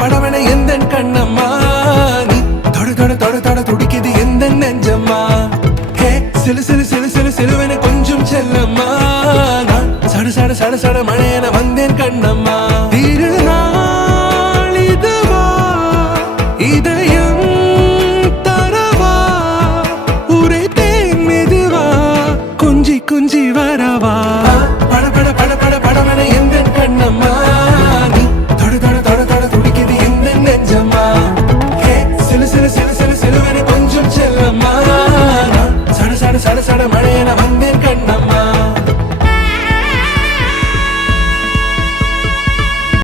படபட எந்த கண்ணம்மா நீ தொட தொட தொட தொட துடிக்குது எந்த நெஞ்சம்மா ஹே சிலு சிலு சிலு சிலு சிலுவென கொஞ்சம் செல்லம்மா நான் சட சட சட சட மழைய